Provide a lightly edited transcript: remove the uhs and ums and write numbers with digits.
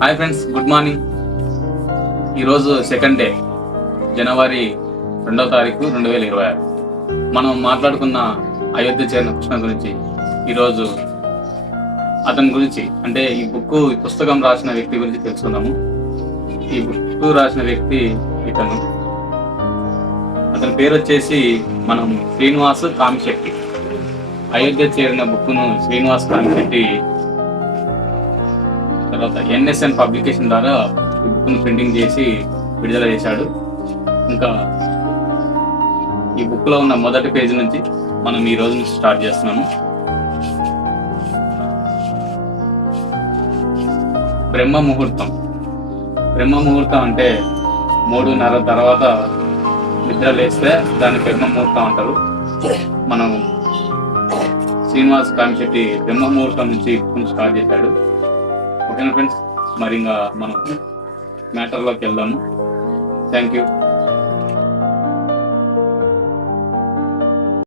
Hi friends, good morning. ఈరోజు second day, జనవరి 2వ తారీఖు 2026. మనం మాట్లాడుకున్న అయోధ్య చేరిన కృష్ణ గురించి ఈరోజు అతని గురించి అంటే ఈ పుస్తకం రాసిన వ్యక్తి గురించి తెలుసుకుందాము. ఈ బుక్ రాసిన వ్యక్తి అతని పేరు వచ్చేసి మనం శ్రీనివాస్ కామిశెట్టి. అయోధ్య చేరిన బుక్ను శ్రీనివాస్ కామిశెట్టి తర్వాత NSN పబ్లికేషన్ ద్వారా ఈ బుక్ను ప్రింటింగ్ చేసి విడుదల చేశాడు. ఇంకా ఈ బుక్లో ఉన్న మొదటి పేజీ నుంచి మనం ఈ రోజు నుంచి స్టార్ట్ చేస్తున్నాము. బ్రహ్మ ముహూర్తం. బ్రహ్మ ముహూర్తం అంటే 3:30 తర్వాత నిద్ర లేస్తే దాన్ని బ్రహ్మ ముహూర్తం అంటారు. మనం శ్రీనివాస్ కామిశెట్టి బ్రహ్మ ముహూర్తం నుంచి స్టార్ట్ చేశాడు. ఓకేనా ఫ్రెండ్స్, మరి ఇంకా మనం మ్యాటర్లోకి వెళ్దాము. Thank you.